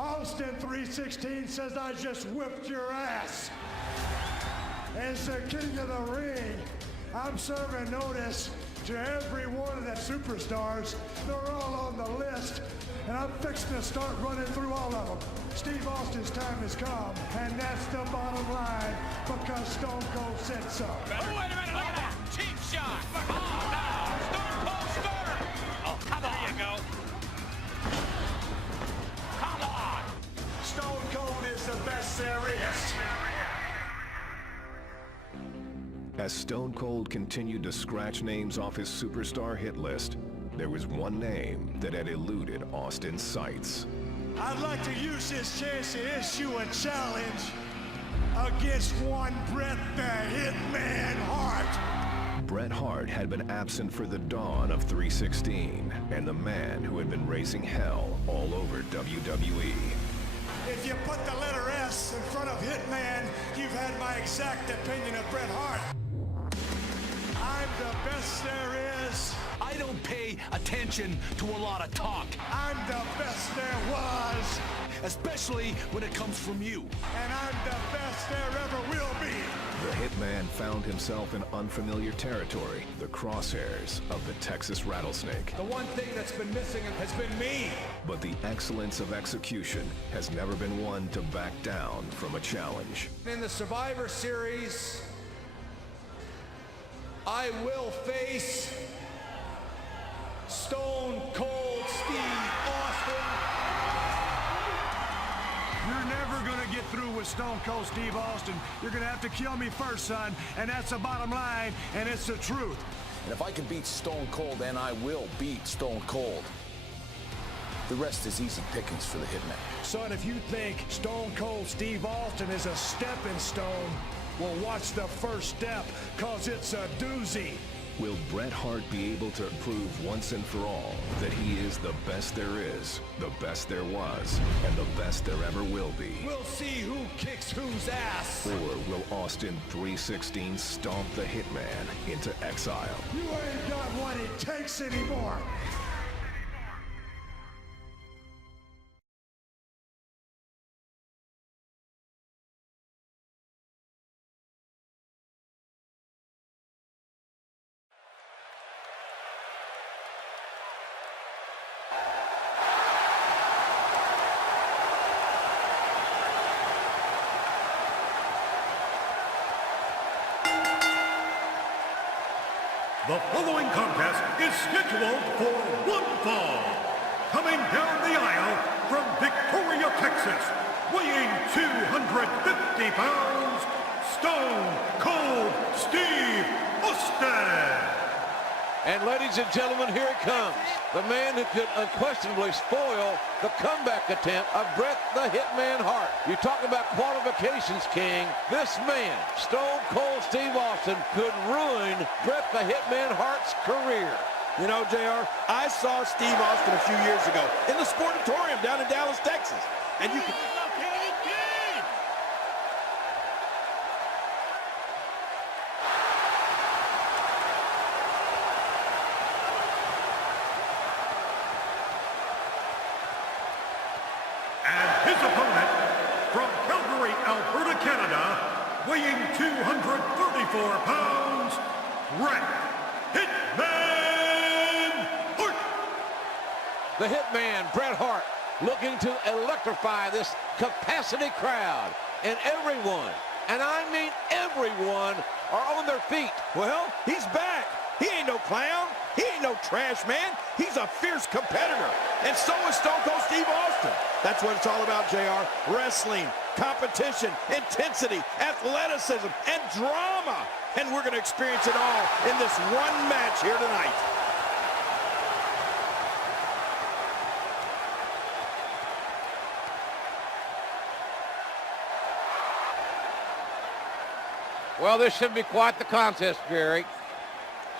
Austin 316 says I just whipped your ass. As the king of the ring, I'm serving notice to every one of the superstars. They're all on the list, and I'm fixing to start running through all of them. Steve Austin's time has come, and that's the bottom line, because Stone Cold said so. Oh, wait a minute, look at that. Cheap shot. Oh, no. Stone Cold Stunner. Oh, come on. There you go. Come on. Stone Cold is the best there is. As Stone Cold continued to scratch names off his superstar hit list, there was one name that had eluded Austin's sights. I'd like to use this chance to issue a challenge against one Bret the Hitman Hart. Bret Hart had been absent for the dawn of 316, and the man who had been raising hell all over WWE. If you put the letter S in front of Hitman, you've had my exact opinion of Bret Hart. I'm the best there is. I don't pay attention to a lot of talk. I'm the best there was. Especially when it comes from you. And I'm the best there ever will be. The Hitman found himself in unfamiliar territory, the crosshairs of the Texas Rattlesnake. The one thing that's been missing has been me. But the excellence of execution has never been one to back down from a challenge. In the Survivor Series, I will face Stone Cold Steve Austin. You're never gonna get through with Stone Cold Steve Austin. You're gonna have to kill me first, son, and that's the bottom line, and it's the truth. And if I can beat Stone Cold, then I will beat Stone Cold. The rest is easy pickings for the Hitman. Son, if you think Stone Cold Steve Austin is a stepping stone, well, watch the first step, cause it's a doozy. Will Bret Hart be able to prove once and for all that he is the best there is, the best there was, and the best there ever will be? We'll see who kicks whose ass. Or will Austin 316 stomp the Hitman into exile? You ain't got what it takes anymore. The following contest is scheduled for one fall. Coming down the aisle from Victoria, Texas, weighing 250 pounds, Stone Cold Steve Austin. And ladies and gentlemen, here it comes. The man who could unquestionably spoil the comeback attempt of Bret the Hitman Hart. You talk about qualifications, King. This man, Stone Cold Steve Austin, could ruin Bret the Hitman Hart's career. You know, JR, I saw Steve Austin a few years ago in the Sportatorium down in Dallas, Texas. And you can... His opponent, from Calgary, Alberta, Canada, weighing 234 pounds, Bret Hitman Hart. The Hitman, Bret Hart, looking to electrify this capacity crowd. And everyone, and I mean everyone, are on their feet. Well, he's back. He ain't no clown. He ain't no trash man. He's a fierce competitor. And so is Stone Cold Steve Austin. That's what it's all about, JR. Wrestling, competition, intensity, athleticism, and drama. And we're going to experience it all in this one match here tonight. Well, this should be quite the contest, Jerry.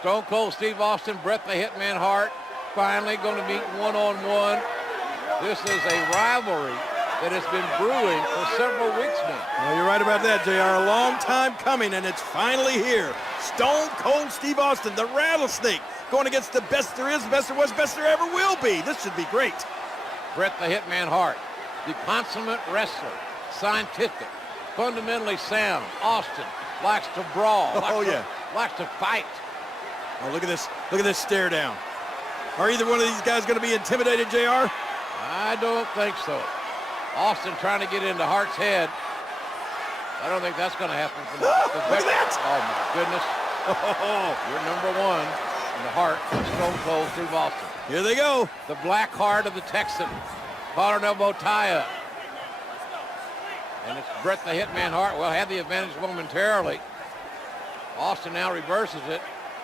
Stone Cold Steve Austin, Bret the Hitman Hart, finally going to meet one-on-one. This is a rivalry that has been brewing for several weeks now. Well, you're right about that, JR. A long time coming, and it's finally here. Stone Cold Steve Austin, the Rattlesnake, going against the best there is, best there was, best there ever will be. This should be great. Bret the Hitman Hart the consummate wrestler, scientific, fundamentally sound. Austin likes to brawl. Likes to fight. Oh, look at this. Look at this stare down. Are either one of these guys going to be intimidated, JR? I don't think so. Austin trying to get into Hart's head. I don't think that's going to happen. Look at that! Oh, my goodness. You're number one in the heart of Stone Cold Steve Austin. Here they go. The black heart of the Texan. Collar and elbow tie-up. And it's Bret the Hitman Hart. Well, had the advantage momentarily. Austin now reverses it.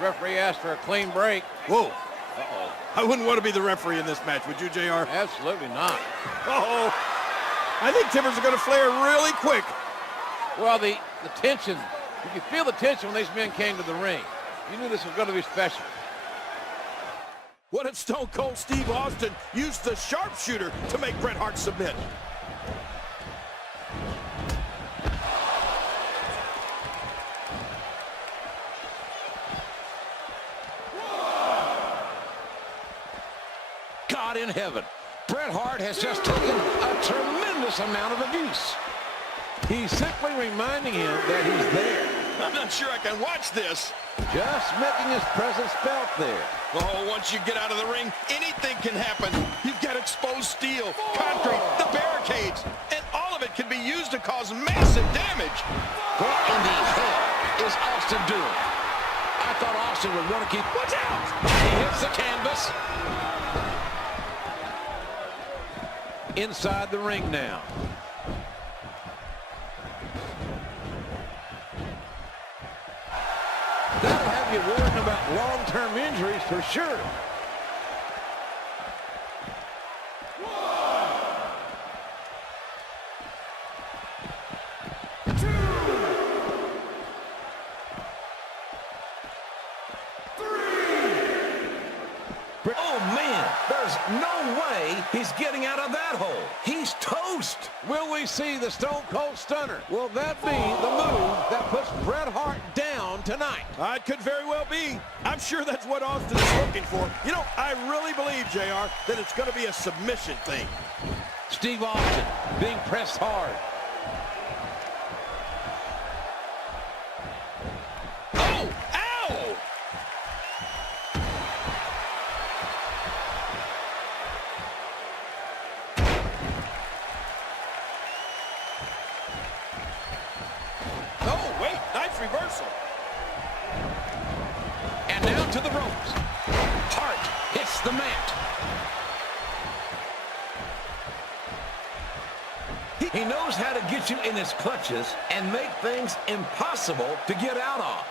Referee asked for a clean break. Whoa. Uh-oh. I wouldn't want to be the referee in this match, would you, JR? Absolutely not. Uh-oh. I think timbers are going to flare really quick. Well, the tension, you could feel the tension when these men came to the ring. You knew this was going to be special. What if Stone Cold Steve Austin used the sharpshooter to make Bret Hart submit? God in heaven, Bret Hart has just taken a tremendous amount of abuse. He's simply reminding him that he's there. I'm not sure I can watch this. Just making his presence felt there. Oh, once you get out of the ring, anything can happen. You've got exposed steel, concrete, the barricades, and all of it can be used to cause massive damage. What in the hell is Austin doing? I thought Austin would want to keep... Watch out! He hits the canvas. Inside the ring now. That'll have you worrying about long-term injuries for sure. Oh, man, there's no way he's getting out of that hole. He's toast. Will we see the Stone Cold Stunner? Will that be the move that puts Bret Hart down tonight? It could very well be. I'm sure that's what Austin is looking for. You know, I really believe, JR, that it's going to be a submission thing. Steve Austin being pressed hard. Oh, ow! Oh, wait, nice reversal. And now to the ropes. Hart hits the mat. He knows how to get you in his clutches and make things impossible to get out of.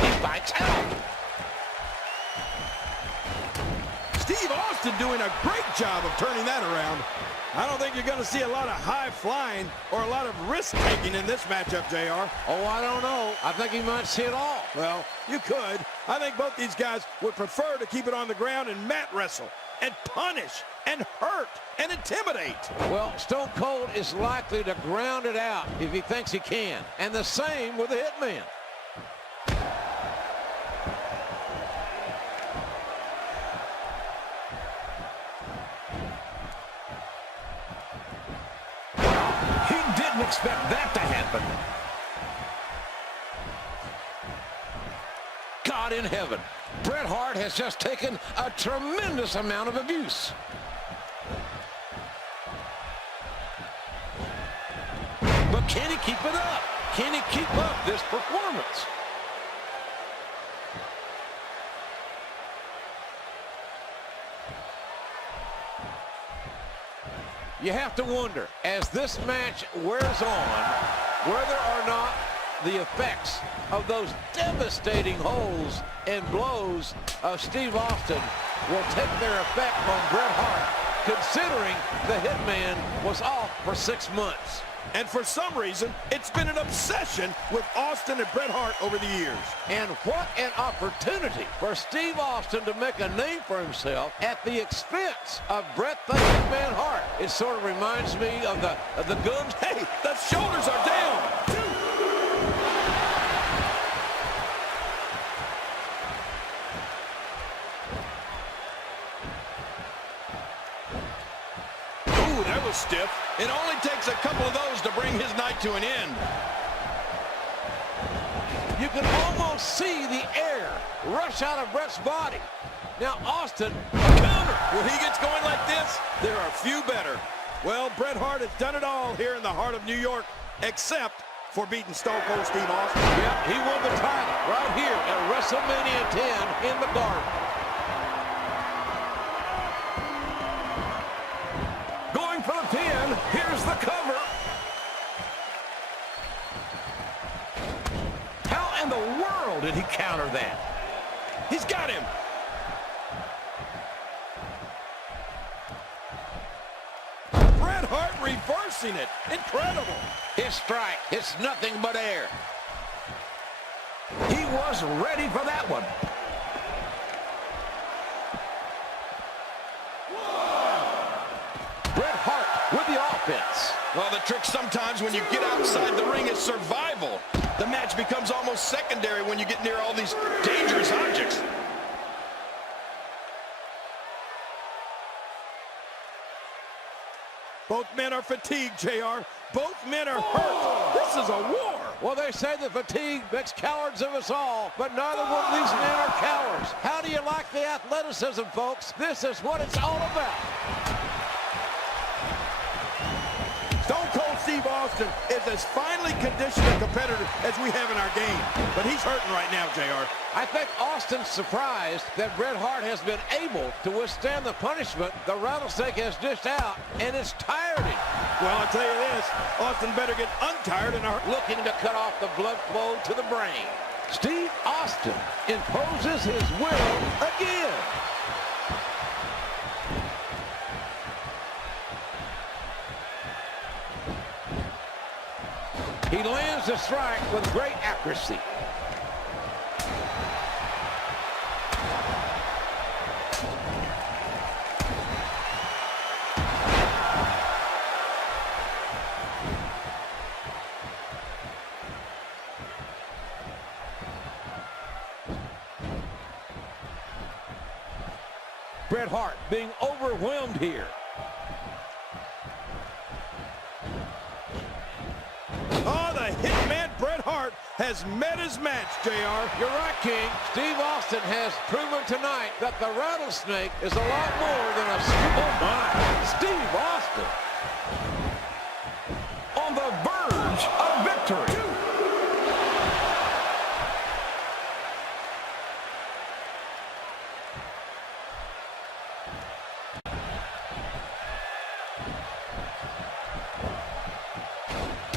He fights out. Steve Austin doing a great job of turning that around. I don't think you're going to see a lot of high flying or a lot of risk taking in this matchup, JR. Oh, I don't know. I think he might see it all. Well, you could. I think both these guys would prefer to keep it on the ground and mat wrestle and punish and hurt and intimidate. Well, Stone Cold is likely to ground it out if he thinks he can. And the same with the Hitman. He didn't expect that to happen. God in heaven, Bret Hart has just taken a tremendous amount of abuse. But can he keep it up? Can he keep up this performance? You have to wonder, as this match wears on, whether or not the effects of those devastating holds and blows of Steve Austin will take their effect on Bret Hart, considering the Hitman was off for 6 months. And for some reason, it's been an obsession with Austin and Bret Hart over the years. And what an opportunity for Steve Austin to make a name for himself at the expense of Bret the Hitman Hart. It sort of reminds me of the guns. Hey, the shoulders are down. Ooh, that was stiff. It only takes a couple of those to bring his night to an end. You can almost see the air rush out of Bret's body. Now Austin, a counter. When he gets going like this, there are few better. Well, Bret Hart has done it all here in the heart of New York, except for beating Stone Cold Steve Austin. Yeah, he won the title right here at WrestleMania 10 in the Garden. Going for the pin. Here's the cover. How in the world did he counter that? He's got him. Bret Hart reversing it. Incredible. His strike, it's nothing but air. He was ready for that one. Bret Hart with the offense. Well, the trick sometimes when you get outside the ring is survival. The match becomes almost secondary when you get near all these dangerous objects. Both men are fatigued, JR. Both men are hurt. This is a war. Well, they say that fatigue makes cowards of us all, but neither one of these men are cowards. How do you like the athleticism, folks? This is what it's all about. Stone Cold Steve Austin is as finely conditioned a competitor as we have in our game. But he's hurting right now, JR. I think Austin's surprised that Bret Hart has been able to withstand the punishment the rattlesnake has dished out, and it's tired him. Well, I'll tell you this, Austin better get untired and Looking to cut off the blood flow to the brain. Steve Austin imposes his will again. He lands the strike with great accuracy. Bret Hart being overwhelmed here. Oh, the hitman Bret Hart has met his match, JR. You're right, King. Steve Austin has proven tonight that the rattlesnake is a lot more than a oh my. Steve Austin On the verge of victory.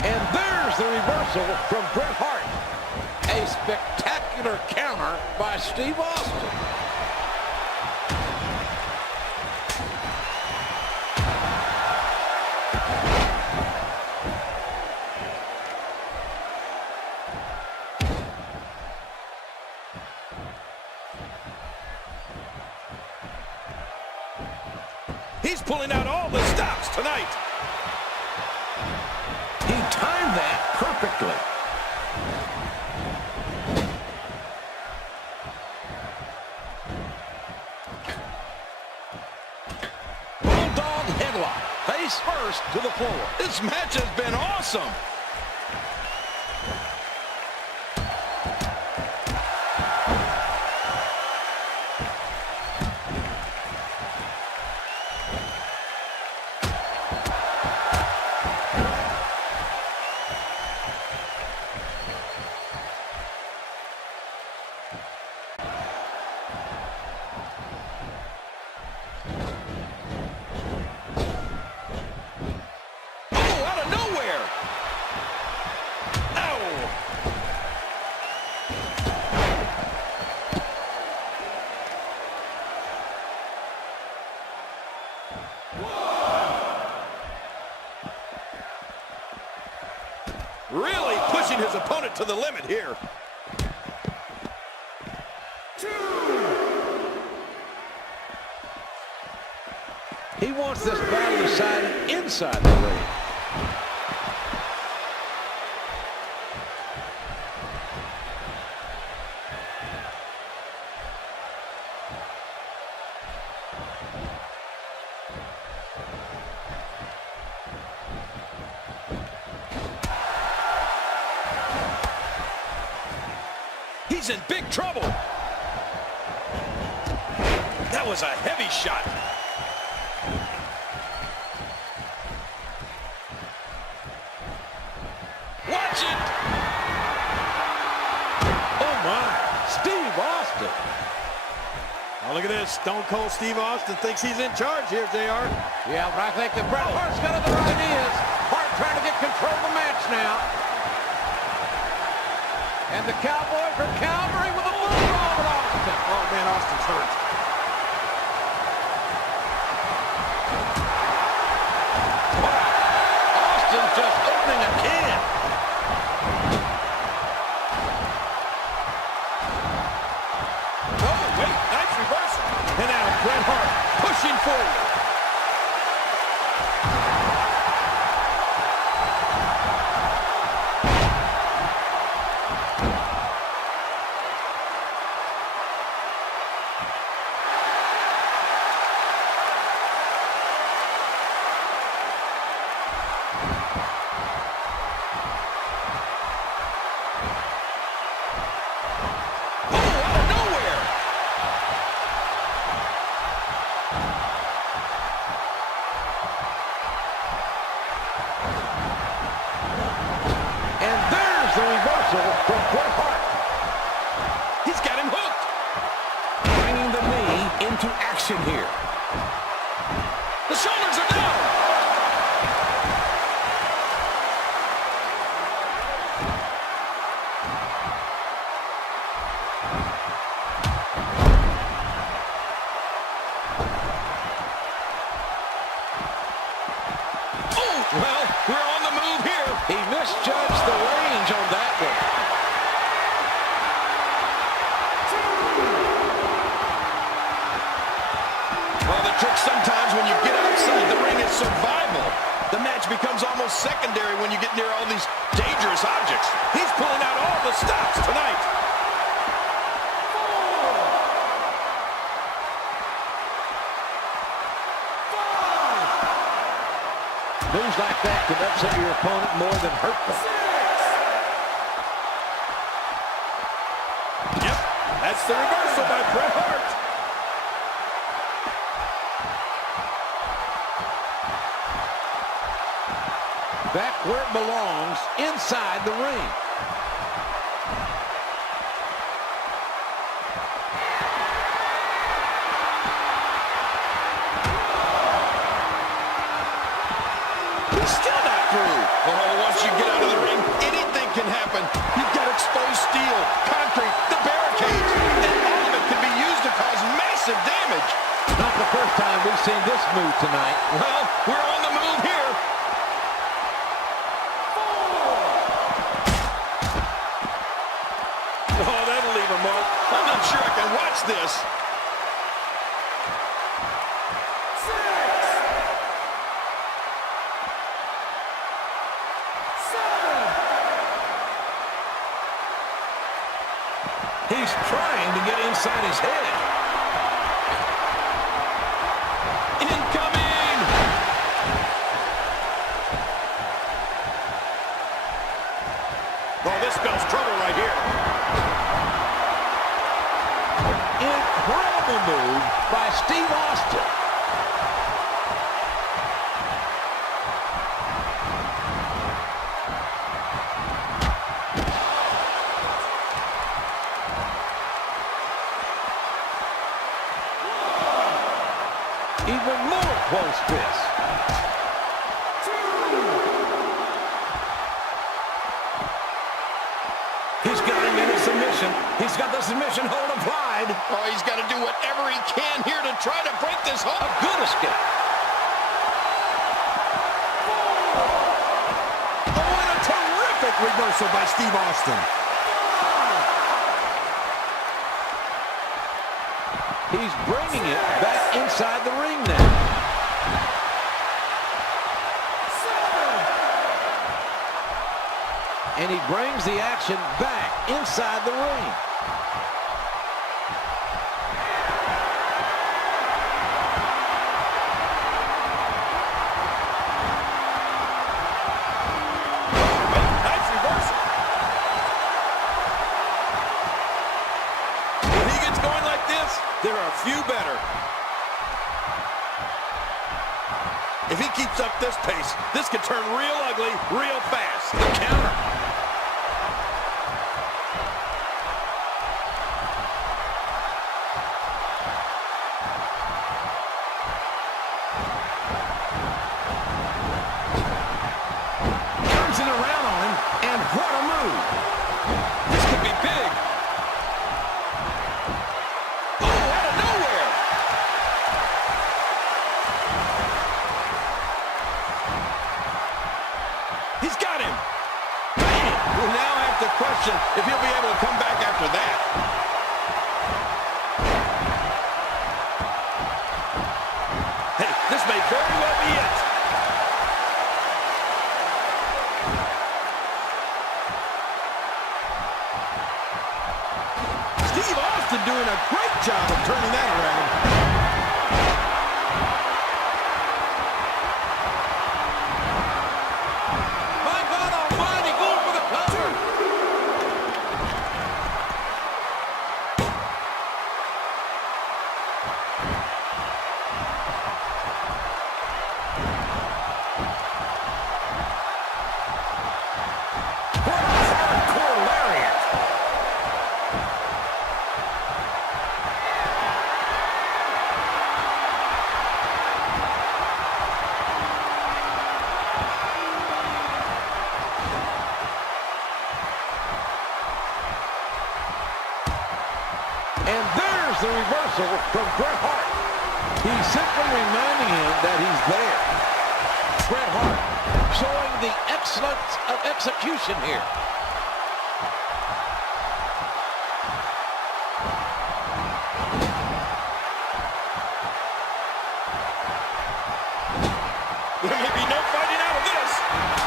And there's the reversal from Bret Hart. A spectacular counter by Steve Austin. He's pulling out all the stops tonight. He timed that perfectly. Bulldog headlock. Face first to the floor. This match has been awesome. Really pushing his opponent to the limit here. He wants this battle decided inside the ring. He's in big trouble. That was a heavy shot. Watch it. Oh, my. Steve Austin. Oh, look at this. Stone Cold Steve Austin thinks he's in charge here, JR. Yeah, but I think that Bret Hart's got other ideas. Hart trying to get control of the match now. And the Cowboys are countering with a bulldog with Austin. Oh, man, Austin's hurt. Austin's just opening a can. Oh, wait, nice reversal. And now Bret Hart pushing forward. The reversal from Bret Hart. He's got him hooked. Bringing the knee into action here. The shoulders are down. Oh, well, we're on the move here. He misjudged the range on that one. Well, the trick sometimes when you get outside the ring is survival. The match becomes almost secondary when you get near all these dangerous objects. He's pulling out all the stops tonight. Moves like that can upset your opponent more than hurt them. Yep, that's the reversal by Bret Hart. Back where it belongs, inside the ring. He's still not through. Oh, once you get out of the ring, anything can happen. You've got exposed steel, concrete, the barricades, and all of it can be used to cause massive damage. Not the first time we've seen this move tonight. Well, we're on the move here. Oh, that'll leave a mark. I'm not sure I can watch this. He's trying to get inside his head. Incoming! Oh, this spells trouble right here. Incredible move by Steve Austin. Even more close fist. He's got him in a submission. He's got the submission hold applied. Oh, he's got to do whatever he can here to try to break this hold. A good escape. Oh, and a terrific reversal by Steve Austin. He's bringing it back inside the ring now. And he brings the action back inside the ring. Nice reversal. If he keeps up this pace, this could turn real ugly real fast. The counter. Turns it around on him, and what a move. This could be big. Oh, out of nowhere. He's got him. Bam! We'll now have to question if he'll be able to come back after that. Hey, this may very well be it. Steve Austin doing a great job of turning that around. My God almighty, going for the cover. What a hardcore lariat. And there's the reversal from Bret Hart. He's simply reminding him that he's there. Bret Hart showing the excellence of execution here. There may be no fighting out of this.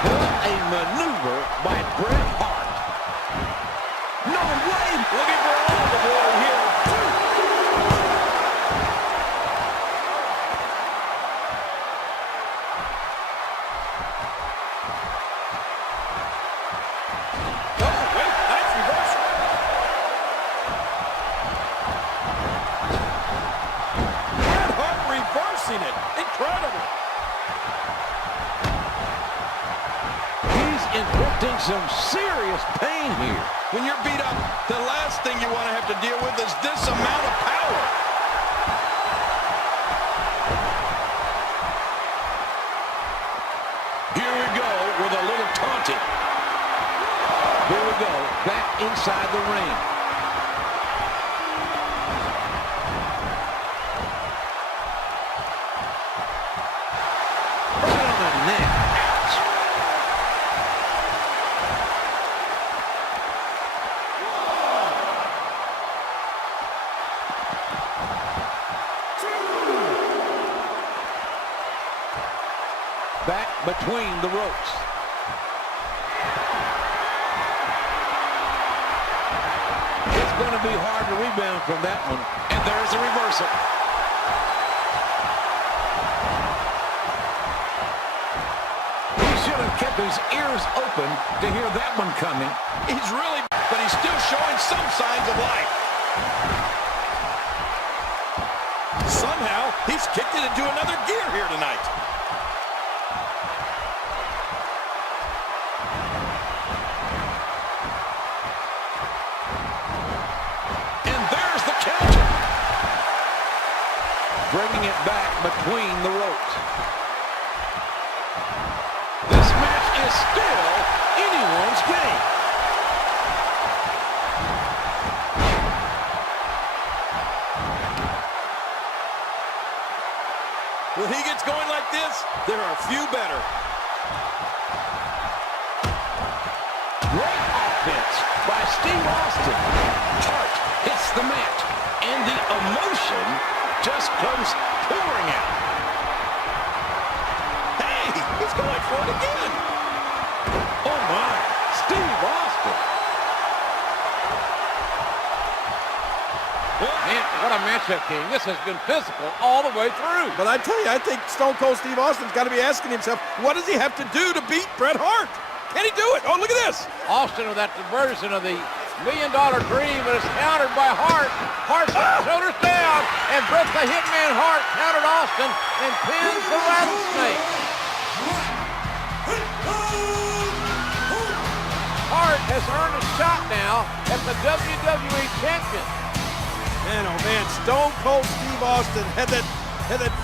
What a maneuver by Bret Hart. No way. Looking for all the glory here. Oh, wait, nice reversal. Bret Hart reversing it. Incredible. He's inflicting some serious pain here. When you're beat up, the last thing you want to have to deal with is this amount of power. Here we go with a little taunting. Here we go, back inside the ring. Right on the neck. Ouch. Back between the ropes. It's going to be hard to rebound from that one. And there's a reversal. He should have kept his ears open to hear that one coming. He's really, but he's still showing some signs of life. Somehow, he's kicked it into another gear here tonight. And there's the counter. Bringing it back between the ropes. This match is still anyone's game. When he gets going like this, there are few better. Great offense by Steve Austin. Hart hits the mat, and the emotion just comes pouring out. Hey, he's going for it again. Oh my, Steve Austin. Man, what a matchup, King. This has been physical all the way through. But I tell you, I think Stone Cold Steve Austin's got to be asking himself, what does he have to do to beat Bret Hart? Can he do it? Oh, look at this. Austin with that diversion of the $1 Million Dream, and it's countered by Hart. Hart shoulders down, and Bret the Hitman Hart countered Austin and pins the Rattlesnake. Hart has earned a shot now at the WWE Champion. Man, oh man, Stone Cold Steve Austin had that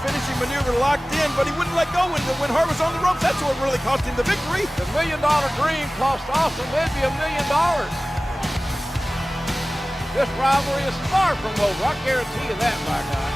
finishing maneuver locked in, but he wouldn't let go when Hart was on the ropes. That's what really cost him the victory. The $1 Million Dream cost Austin maybe $1 million. This rivalry is far from over. I guarantee you that, my guy.